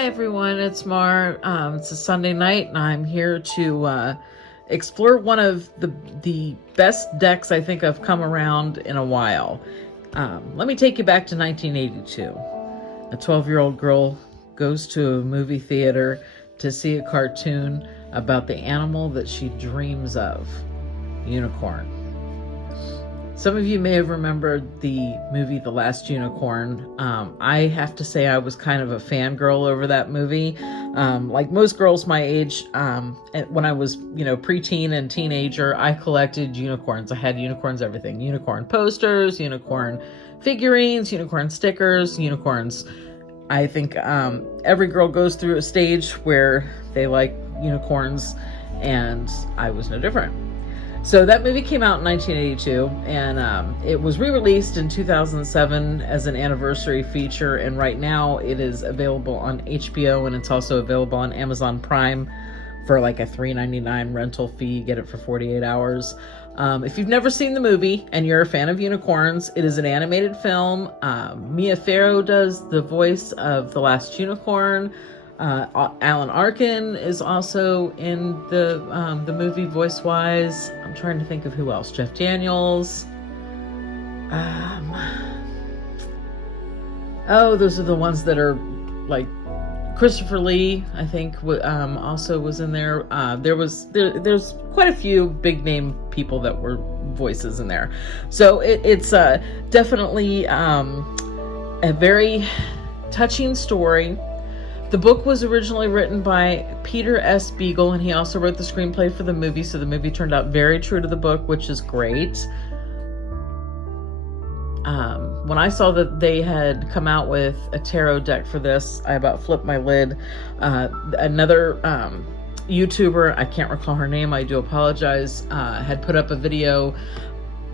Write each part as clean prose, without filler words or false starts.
Hi everyone, it's Mar. It's a Sunday night and I'm here to explore one of the best decks I think I've come around in a while. Let me take you back to 1982. A 12-year-old girl goes to a movie theater to see a cartoon about the animal that she dreams of, unicorn. Some of you may have remembered the movie The Last Unicorn. I have to say I was kind of a fangirl over that movie. Like most girls my age, when I was, preteen and teenager, I collected unicorns. I had unicorns, everything. Unicorn posters, unicorn figurines, unicorn stickers, unicorns. I think every girl goes through a stage where they like unicorns, and I was no different. So that movie came out in 1982, and it was re-released in 2007 as an anniversary feature, and right now it is available on HBO, and it's also available on Amazon Prime for like a $3.99 rental fee. You get it for 48 hours. If you've never seen the movie and you're a fan of unicorns, it is an animated film. Mia Farrow does the voice of The Last Unicorn. Alan Arkin is also in the movie voice-wise. I'm trying to think of who else. Jeff Daniels. Those are the ones that are like Christopher Lee, I think, also was in there. There's quite a few big name people that were voices in there. So it's definitely a very touching story. The book was originally written by Peter S. Beagle, and he also wrote the screenplay for the movie, so the movie turned out very true to the book, which is great. When I saw that they had come out with a tarot deck for this, I about flipped my lid. Another YouTuber, I can't recall her name, I do apologize, had put up a video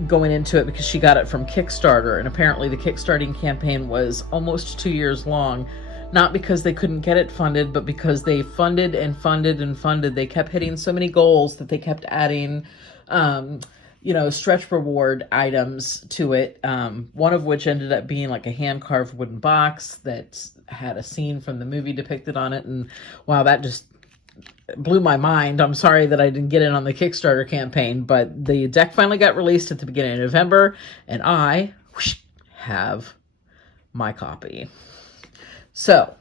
going into it because she got it from Kickstarter, and apparently the Kickstarting campaign was almost 2 years long. Not because they couldn't get it funded, but because they funded and funded and funded. They kept hitting so many goals that they kept adding, stretch reward items to it. One of which ended up being like a hand-carved wooden box that had a scene from the movie depicted on it. And wow, that just blew my mind. I'm sorry that I didn't get in on the Kickstarter campaign, but the deck finally got released at the beginning of November, and I have my copy. So,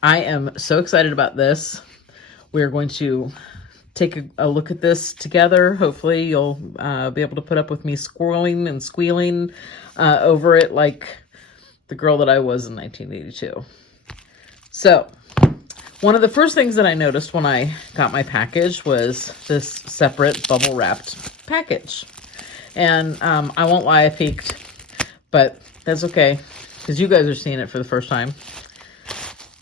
I am so excited about this. We're going to take a look at this together. Hopefully, you'll be able to put up with me squirreling and squealing over it like the girl that I was in 1982. So, one of the first things that I noticed when I got my package was this separate bubble-wrapped package. And I won't lie, I peeked, but that's okay, because you guys are seeing it for the first time.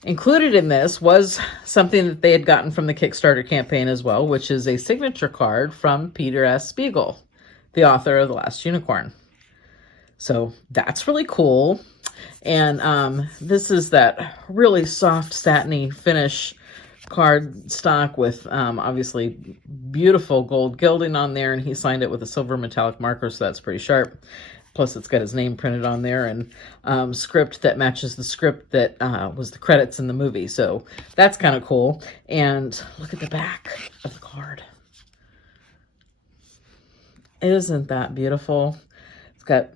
Included in this was something that they had gotten from the Kickstarter campaign as well, which is a signature card from Peter S. Beagle, the author of The Last Unicorn. So that's really cool. And this is that really soft, satiny finish card stock with obviously beautiful gold gilding on there, and he signed it with a silver metallic marker, so that's pretty sharp. Plus, it's got his name printed on there, and script that matches the script that was the credits in the movie. So that's kind of cool. And look at the back of the card. Isn't that beautiful? It's got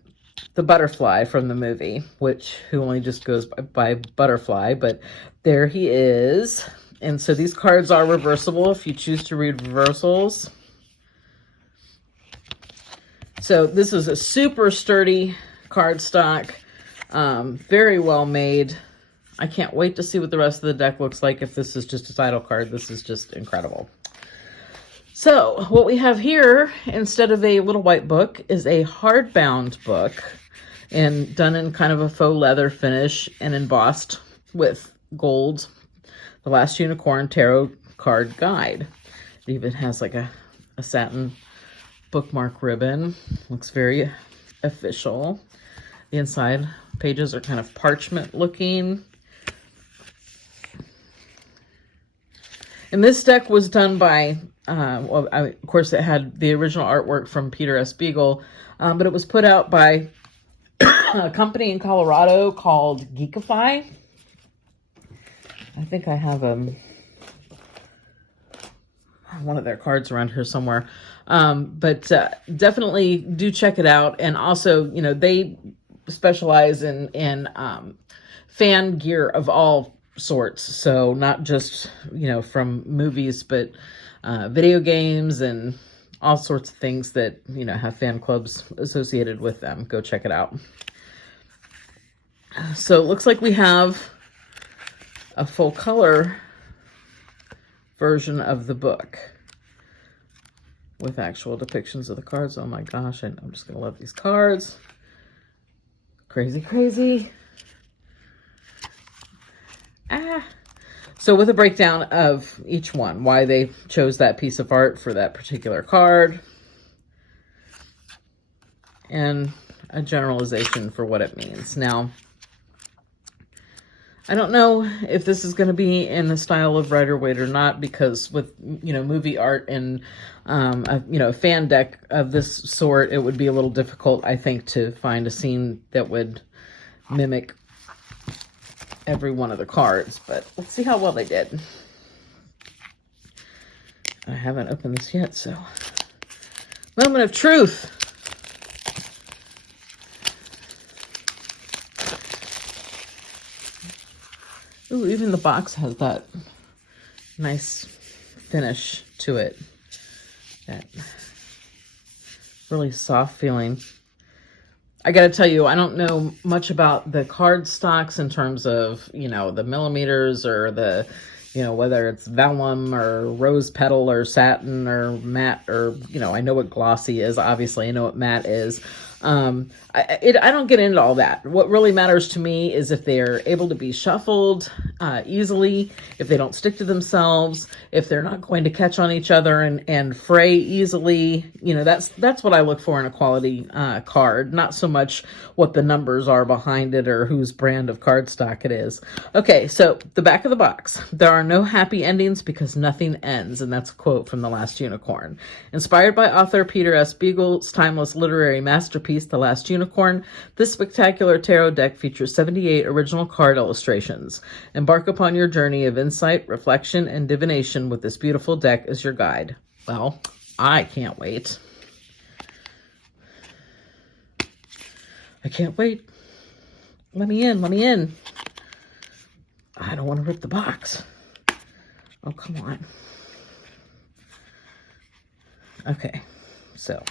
the butterfly from the movie, who only just goes by Butterfly, but there he is. And so these cards are reversible if you choose to read reversals. So this is a super sturdy cardstock, very well made. I can't wait to see what the rest of the deck looks like. If this is just a title card, this is just incredible. So what we have here, instead of a little white book, is a hardbound book, and done in kind of a faux leather finish and embossed with gold. The Last Unicorn Tarot Card Guide. It even has like a satin bookmark ribbon. Looks very official. The inside pages are kind of parchment looking. And this deck was done by, of course it had the original artwork from Peter S. Beagle, but it was put out by a company in Colorado called Geekify. I think I have one of their cards around here somewhere. But definitely do check it out. And also, you know, they specialize in fan gear of all sorts. So not just, you know, from movies, but video games and all sorts of things that, you know, have fan clubs associated with them. Go check it out. So it looks like we have a full color version of the book with actual depictions of the cards. Oh my gosh, I'm just gonna love these cards. Crazy, crazy. So with a breakdown of each one, why they chose that piece of art for that particular card, and a generalization for what it means. Now, I don't know if this is going to be in the style of Rider-Waite or not, because with, you know, movie art and, you know, a fan deck of this sort, it would be a little difficult, I think, to find a scene that would mimic every one of the cards. But let's see how well they did. I haven't opened this yet, so moment of truth. Ooh, even the box has that nice finish to it. That really soft feeling. I gotta tell you, I don't know much about the card stocks in terms of, you know, the millimeters or the, you know, whether it's vellum or rose petal or satin or matte, or, you know, I know what glossy is. Obviously, I know what matte is. I don't get into all that. What really matters to me is if they're able to be shuffled easily, if they don't stick to themselves, if they're not going to catch on each other and fray easily. You know, that's what I look for in a quality card, not so much what the numbers are behind it or whose brand of cardstock it is. Okay, so the back of the box. There are no happy endings because nothing ends, and that's a quote from The Last Unicorn. Inspired by author Peter S. Beagle's timeless literary masterpiece, The Last Unicorn, this spectacular tarot deck features 78 original card illustrations. Embark upon your journey of insight, reflection, and divination with this beautiful deck as your guide. Well, I can't wait. I can't wait. Let me in, let me in. I don't want to rip the box. Oh, come on. Okay, so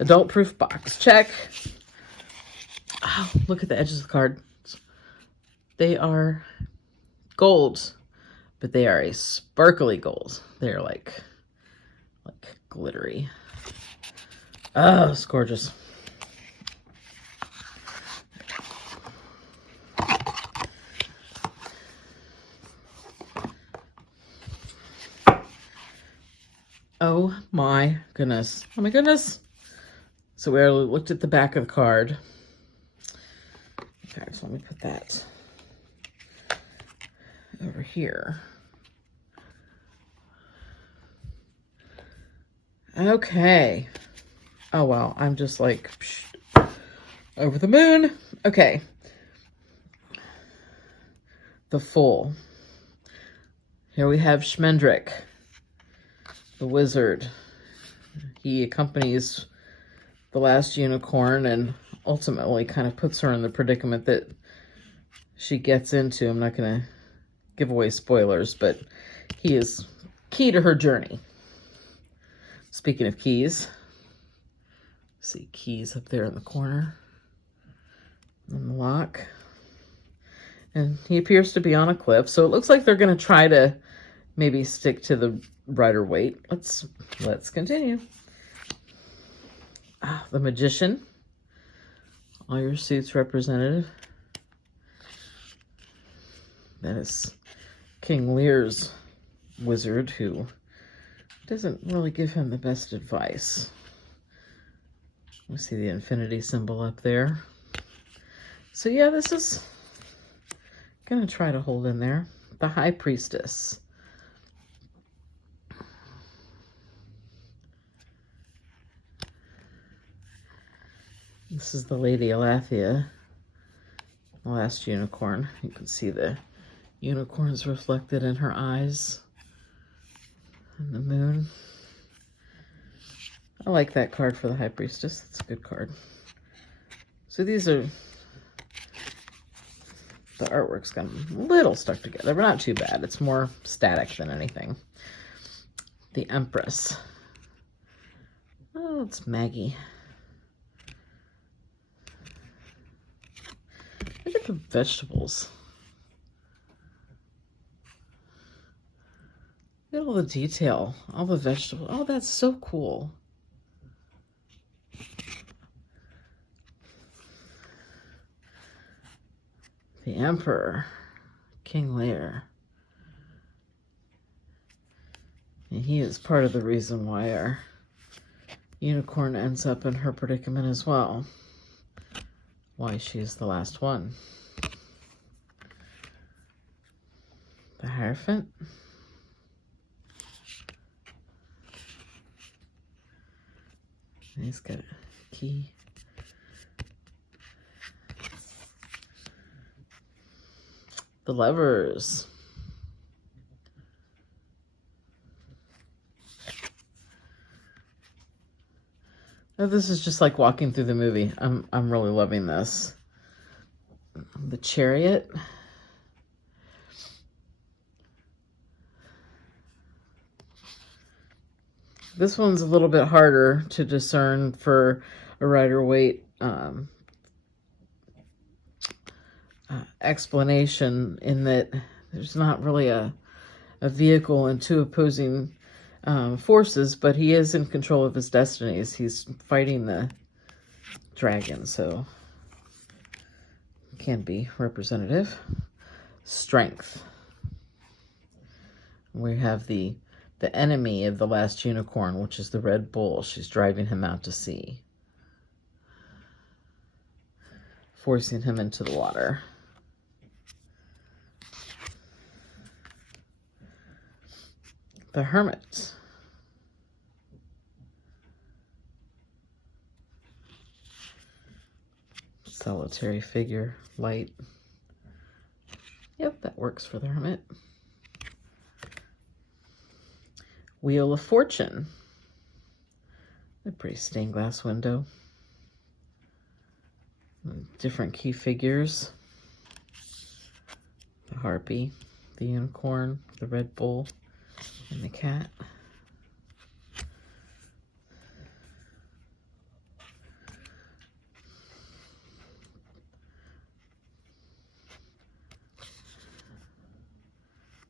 adult-proof box, check. Oh, look at the edges of the cards. They are gold, but they are a sparkly gold. They're like glittery. Oh, it's gorgeous. Oh my goodness. Oh my goodness. So we already looked at the back of the card. Okay, so let me put that over here. Okay. Oh, wow. I'm just like over the moon. Okay. The Fool. Here we have Schmendrick, the wizard. He accompanies the last unicorn and ultimately kind of puts her in the predicament that she gets into. I'm not going to give away spoilers, but he is key to her journey. Speaking of keys, see keys up there in the corner and the lock. And he appears to be on a cliff, so it looks like they're going to try to maybe stick to the Rider-Waite. Let's continue. The Magician. All your suits represented. That is King Lear's wizard, who doesn't really give him the best advice. We see the infinity symbol up there. So yeah, this is gonna try to hold in there. The High Priestess. This is the Lady Alathea, the last unicorn. You can see the Unicorns reflected in her eyes. And the moon. I like that card for the High Priestess. It's a good card. So these are, the artwork's got a little stuck together, but not too bad. It's more static than anything. The Empress. Oh, it's Maggie. Look at the vegetables. Look at all the detail, all the vegetables. Oh, that's so cool. The Emperor, King Lear. And he is part of the reason why our unicorn ends up in her predicament as well. Why she is the last one. The Hierophant. He's got a key. The Lovers. Oh, this is just like walking through the movie. I'm really loving this. The Chariot. This one's a little bit harder to discern for a Rider-Waite explanation, in that there's not really a vehicle and two opposing forces, but he is in control of his destinies. He's fighting the dragon, so can be representative. Strength. We have the enemy of the last unicorn, which is the Red Bull. She's driving him out to sea, forcing him into the water. The Hermit. Solitary figure, light. Yep, that works for the Hermit. Wheel of Fortune. A pretty stained glass window. Different key figures. The Harpy, the Unicorn, the Red Bull, and the Cat.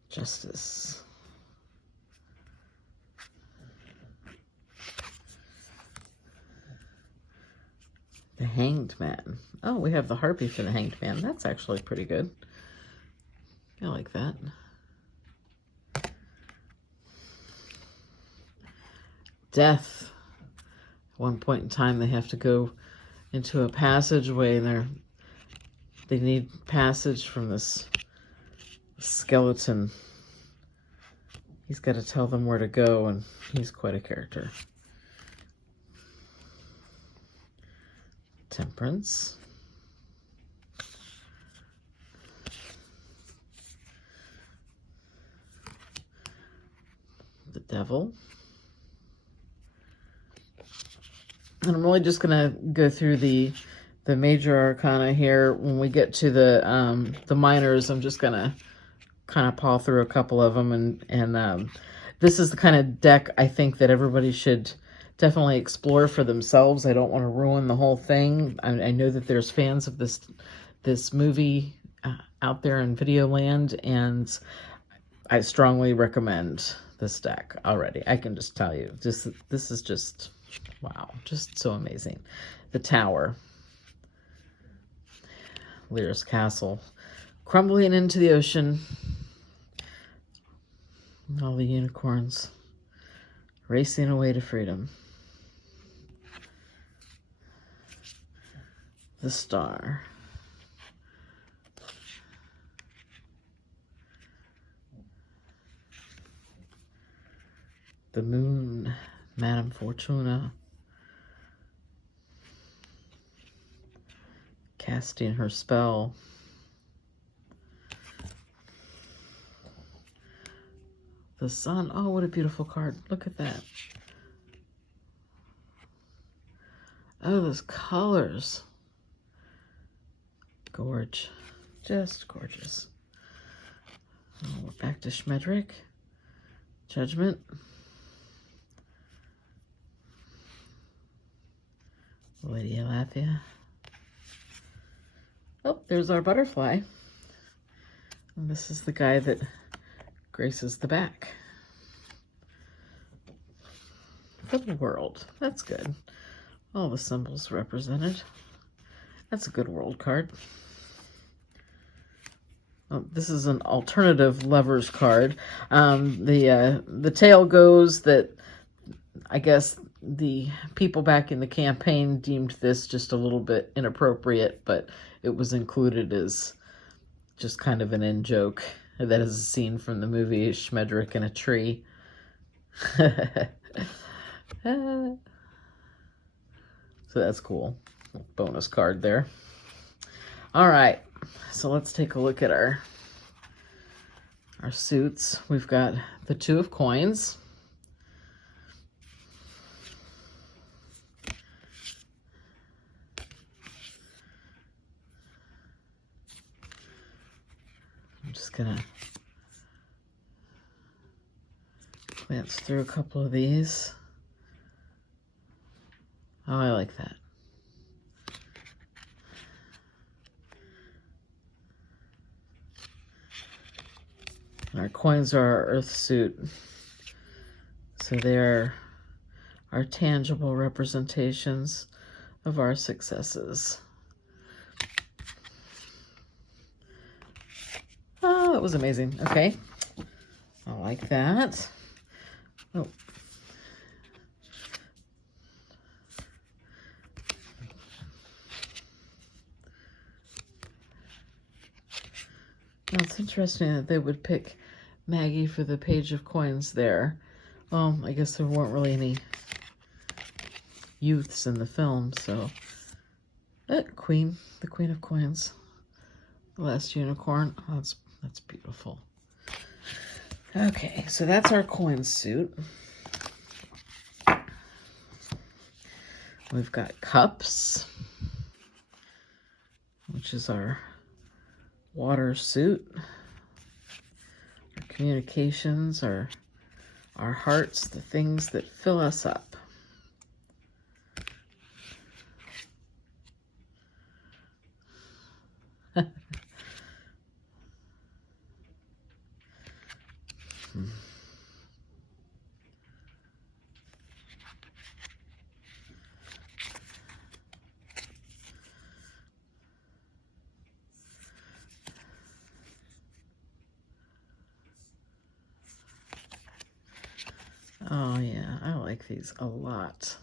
Justice. The Hanged Man. Oh, we have the Harpy for the Hanged Man. That's actually pretty good. I like that. Death. At one point in time, they have to go into a passageway, and they need passage from this skeleton. He's got to tell them where to go, and he's quite a character. Temperance. The Devil. And I'm really just going to go through the major arcana here. When we get to the minors, I'm just going to kind of paw through a couple of them. And this is the kind of deck I think that everybody should definitely explore for themselves. I don't want to ruin the whole thing. I know that there's fans of this movie out there in video land, and I strongly recommend this deck already. I can just tell you, this is just, wow, just so amazing. The Tower. Lear's Castle. Crumbling into the ocean. All the unicorns racing away to freedom. The Star. The Moon, Madame Fortuna. Casting her spell. The sun. Oh, what a beautiful card. Look at that. Oh, those colors. Gorge. Just gorgeous. Oh, we're back to Schmedrick. Judgment. Lady Alethea. Oh, there's our butterfly. And this is the guy that graces the back. For the world. That's good. All the symbols represented. That's a good world card. Oh, this is an alternative lovers card. The tale goes that I guess the people back in the campaign deemed this just a little bit inappropriate, but it was included as just kind of an in-joke. That is a scene from the movie Schmedrick in a Tree. So that's cool. Bonus card there. All right, so let's take a look at our suits. We've got the 2 of coins. I'm just gonna glance through a couple of these. Oh, I like that. Our coins are our earth suit. So they're our tangible representations of our successes. Oh, that was amazing. Okay. I like that. Oh. Now, it's interesting that they would pick Maggie for the page of coins there. Well, I guess there weren't really any youths in the film, so... Queen, the Queen of Coins. The last unicorn. Oh, that's beautiful. Okay, so that's our coin suit. We've got cups, which is our water suit. Our communications, our hearts, the things that fill us up. Oh yeah, I like these a lot.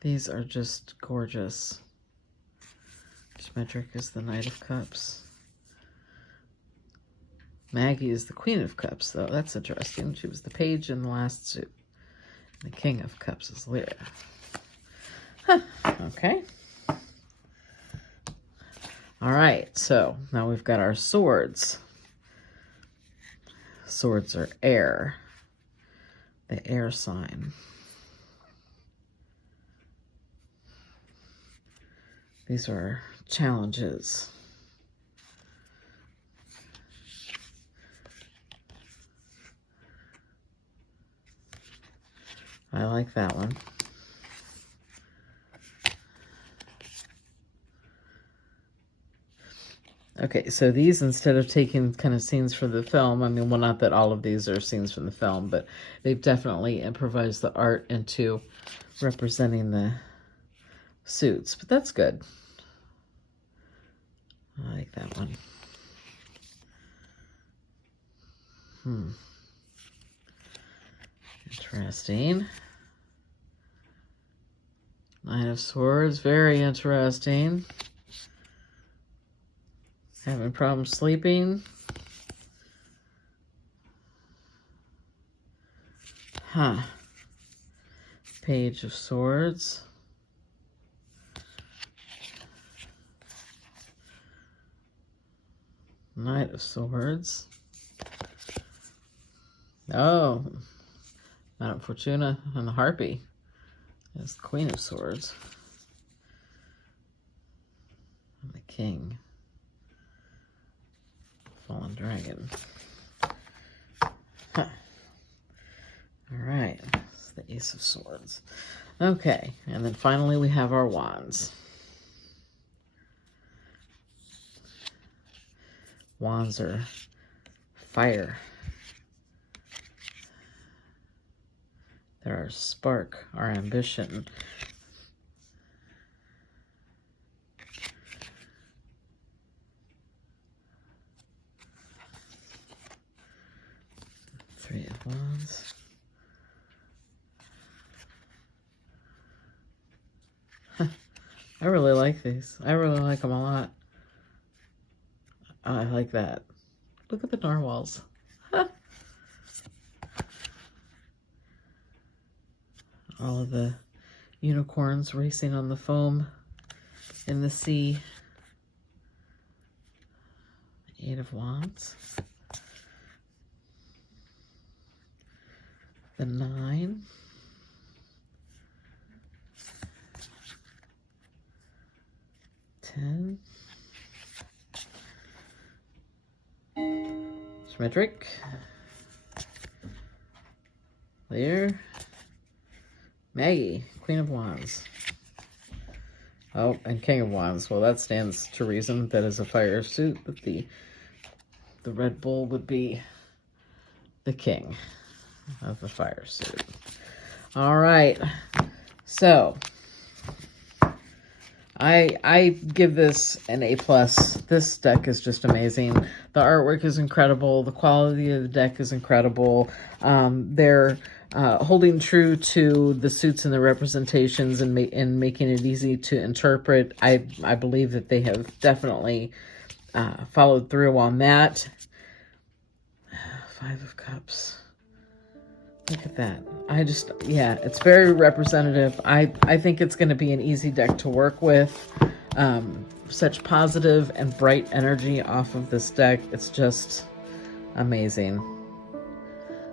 These are just gorgeous. Schmedrick is the Knight of Cups. Maggie is the Queen of Cups, though. That's interesting. She was the page in the last suit. The King of Cups is Lyra. Huh. Okay. All right, so now we've got our swords. Swords are air. The air sign. These are challenges. I like that one. Okay, so these, instead of taking kind of scenes from the film, I mean, well, not that all of these are scenes from the film, but they've definitely improvised the art into representing the suits, but that's good. I like that one. Interesting. Nine of Swords, very interesting. Having problems sleeping. Huh. Page of Swords. Knight of Swords. Oh, Madame Fortuna and the Harpy is the Queen of Swords. And the King. Fallen Dragon. Huh. All right, it's the Ace of Swords. Okay, and then finally we have our wands. Wands are fire. They're our spark, our ambition. Three of Wands. I really like these. I really like them a lot. I like that. Look at the narwhals. All of the unicorns racing on the foam in the sea. Eight of Wands. The 9. Ten. Schmedrick. Lear. Maggie, Queen of Wands. Oh, and King of Wands. Well, that stands to reason. That is a fire suit, but the Red Bull would be the king of the fire suit. All right. So I give this an A+. This deck is just amazing. The artwork is incredible. The quality of the deck is incredible. They're holding true to the suits and the representations and making it easy to interpret. I believe that they have definitely followed through on that. 5 of Cups. Look at that. Yeah, it's very representative. I think it's going to be an easy deck to work with. Such positive and bright energy off of this deck. It's just amazing.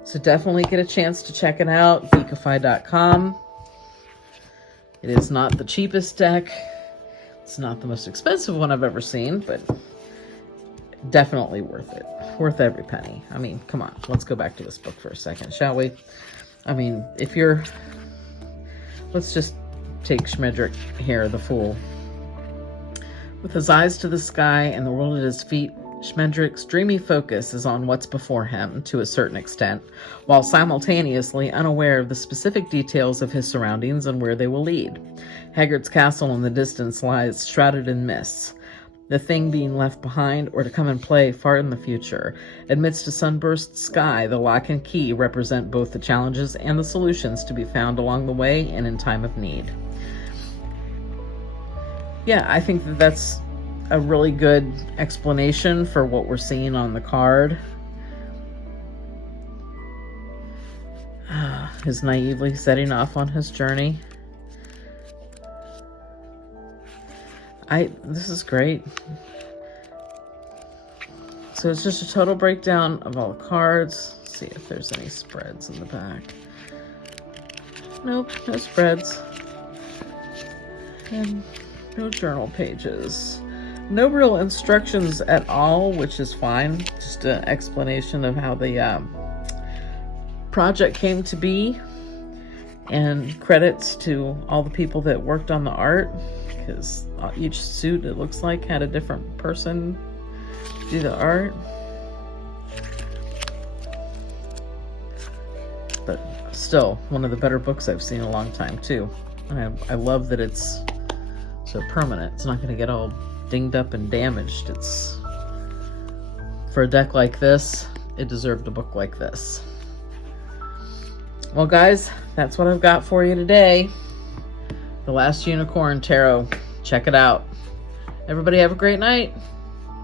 So definitely get a chance to check it out. Geekify.com. It is not the cheapest deck. It's not the most expensive one I've ever seen, but definitely worth it. Worth every penny. I mean, come on. Let's go back to this book for a second, shall we? I mean, let's just take Schmedrick here, the Fool. With his eyes to the sky and the world at his feet, Schmedrick's dreamy focus is on what's before him to a certain extent, while simultaneously unaware of the specific details of his surroundings and where they will lead. Haggard's castle in the distance lies shrouded in mists, the thing being left behind or to come and play far in the future. Amidst a sunburst sky, the lock and key represent both the challenges and the solutions to be found along the way and in time of need. Yeah, I think that's a really good explanation for what we're seeing on the card. His naively setting off on his journey. This is great. So it's just a total breakdown of all the cards. Let's see if there's any spreads in the back. Nope, no spreads. And no journal pages. No real instructions at all, which is fine. Just an explanation of how the project came to be. And credits to all the people that worked on the art, because each suit, it looks like, had a different person do the art. But still, one of the better books I've seen in a long time, too. And I love that it's so permanent. It's not going to get all dinged up and damaged. It's, for a deck like this, it deserved a book like this. Well, guys, that's what I've got for you today. The Last Unicorn Tarot. Check it out. Everybody have a great night.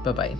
Bye-bye.